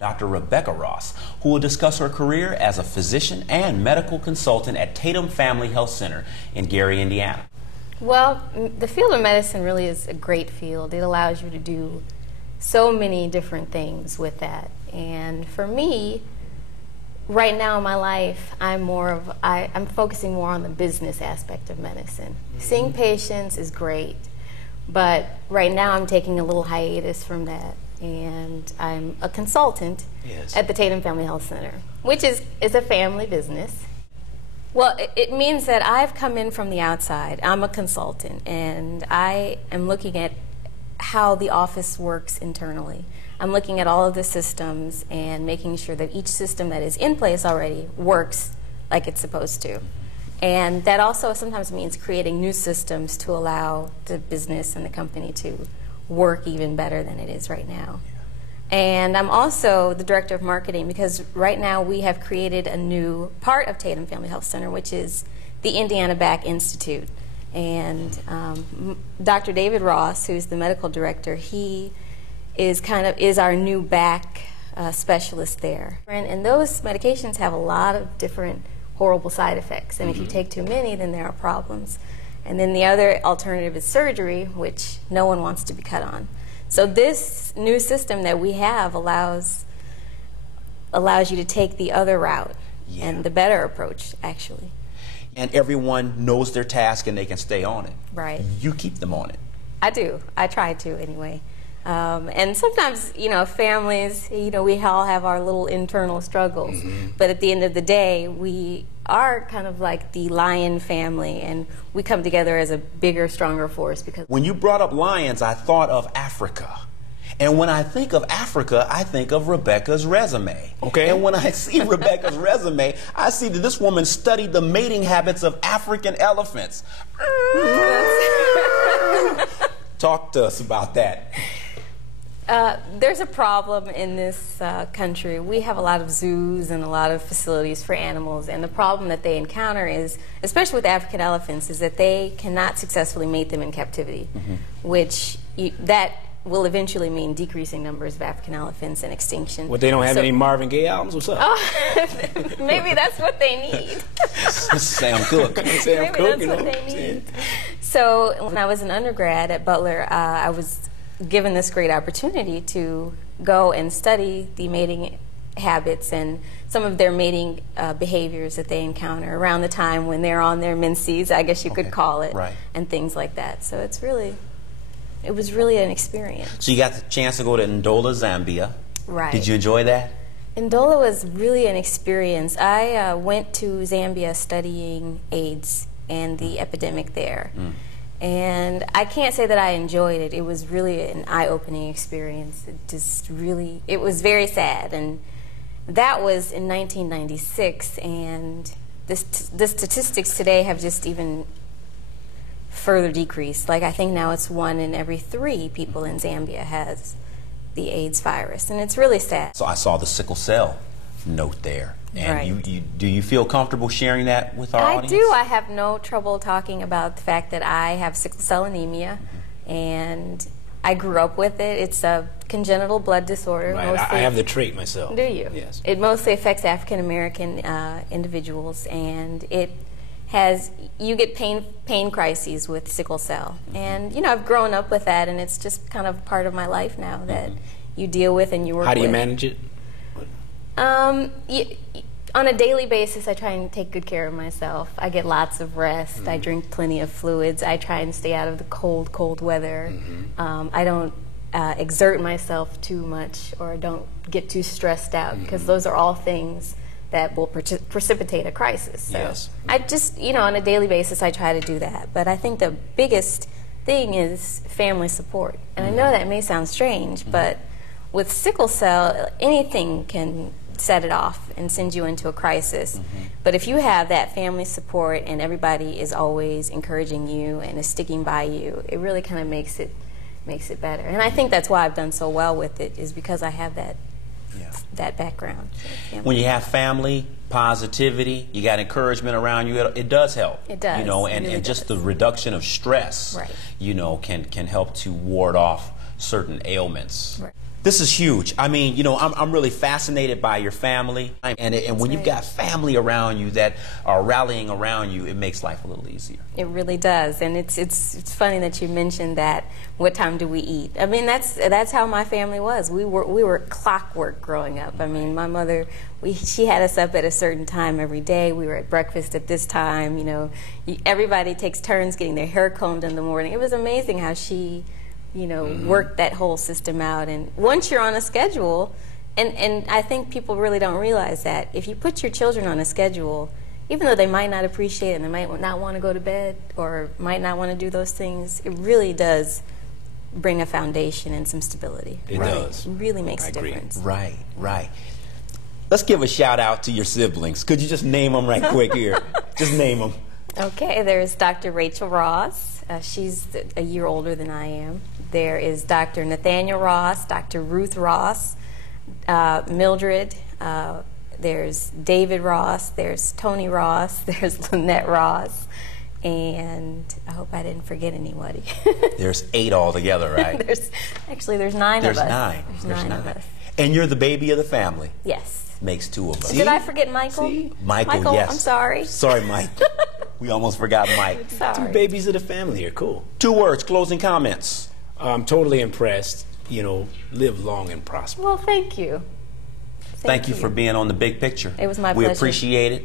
Dr. Rebekkah Ross, who will discuss her career as a physician and medical consultant at Tatum Family Health Center in Gary, Indiana. Well, the field of medicine really is a great field. It allows you to do so many different things with that. And for me, right now in my life, I'm focusing more on the business aspect of medicine. Seeing patients is great, but right now I'm taking a little hiatus from that. And I'm a consultant at the Tatum Family Health Center, which is a family business. Well, it means that I've come in from the outside. I'm a consultant, and I am looking at how the office works internally. I'm looking at all of the systems and making sure that each system that is in place already works like it's supposed to. And that also sometimes means creating new systems to allow the business and the company to work even better than it is right now. And I'm also the director of marketing because right now we have created a new part of Tatum Family Health Center, which is the Indiana Back Institute. And Dr. David Ross, who's the medical director, he is our new back specialist there. And those medications have a lot of different horrible side effects. And if you take too many, then there are problems. And then the other alternative is surgery, which no one wants to be cut on. So this new system that we have allows you to take the other route and the better approach, actually. And everyone knows their task and they can stay on it. Right. You keep them on it. I do. I try to anyway. And sometimes, families, we all have our little internal struggles. But at the end of the day, we are kind of like the lion family, and we come together as a bigger, stronger force. Because when you brought up lions, I thought of Africa. And when I think of Africa, I think of Rebekkah's resume. Okay. And when I see Rebekkah's resume, I see that this woman studied the mating habits of African elephants. Talk to us about that. There's a problem in this country. We have a lot of zoos and a lot of facilities for animals, and the problem that they encounter is, especially with African elephants, is that they cannot successfully mate them in captivity, which that will eventually mean decreasing numbers of African elephants and extinction. Well, they don't have any Marvin Gaye albums? What's up? Oh, maybe that's what they need. Sam Cooke. Maybe that's what they need. So when I was an undergrad at Butler, I was given this great opportunity to go and study the mating habits and some of their mating behaviors that they encounter around the time when they're on their menses, I guess you could call it, and things like that. So it was really an experience. So you got the chance to go to Ndola, Zambia. Right. Did you enjoy that? Ndola was really an experience. I went to Zambia studying AIDS and the epidemic there. And I can't say that I enjoyed it. It was really an eye-opening experience. It was very sad. And that was in 1996. And the statistics today have just even further decreased. Like, I think now it's 1 in every 3 people in Zambia has the AIDS virus. And it's really sad. So I saw the sickle cell note there. And do you feel comfortable sharing that with our audience? I do. I have no trouble talking about the fact that I have sickle cell anemia, and I grew up with it. It's a congenital blood disorder. Right. I have the trait myself. Do you? Yes. It mostly affects African American individuals, and you get pain crises with sickle cell. And I've grown up with that, and it's just kind of part of my life now that you deal with and you work with. How do you manage it? On a daily basis, I try and take good care of myself. I get lots of rest. I drink plenty of fluids. I try and stay out of the cold weather. I don't exert myself too much, or don't get too stressed out, because those are all things that will precipitate a crisis. So I just, on a daily basis, I try to do that. But I think the biggest thing is family support. And I know that may sound strange, but with sickle cell, anything can set it off and send you into a crisis. But if you have that family support and everybody is always encouraging you and is sticking by you, it really kind of makes it better. And I think that's why I've done so well with it, is because I have that background. When you have family, positivity, you got encouragement around you, it does help. It does. And just the reduction of stress, can help to ward off certain ailments. Right. This is huge. I mean, you know, I'm really fascinated by your family. And when you've got family around you that are rallying around you, it makes life a little easier. It really does. And it's funny that you mentioned that, what time do we eat? I mean, that's how my family was. We were clockwork growing up. I mean, my mother, she had us up at a certain time every day. We were at breakfast at this time. You know, everybody takes turns getting their hair combed in the morning. It was amazing how she, you know, work that whole system out. And once you're on a schedule, and I think people really don't realize that, if you put your children on a schedule, even though they might not appreciate it and they might not want to go to bed or might not want to do those things, it really does bring a foundation and some stability. It does. It really makes a difference. Right, right. Let's give a shout out to your siblings. Could you just name them right quick here? Just name them. Okay, there's Dr. Rachel Ross. She's a year older than I am. There is Dr. Nathaniel Ross, Dr. Ruth Ross, Mildred, there's David Ross, there's Tony Ross, there's Lynette Ross, and I hope I didn't forget anybody. There's 8 altogether, right? There's 9 of us. There's 9 of us. And you're the baby of the family. Yes. Makes 2 of us. Did I forget Michael? See? Michael, yes. I'm sorry. Sorry, Mike. We almost forgot Mike. Sorry. 2 babies of the family here. Cool. 2 words, closing comments. I'm totally impressed. You know, live long and prosper. Well, thank you. Thank you for being on The Big Picture. It was my pleasure. We pleasure. appreciate it.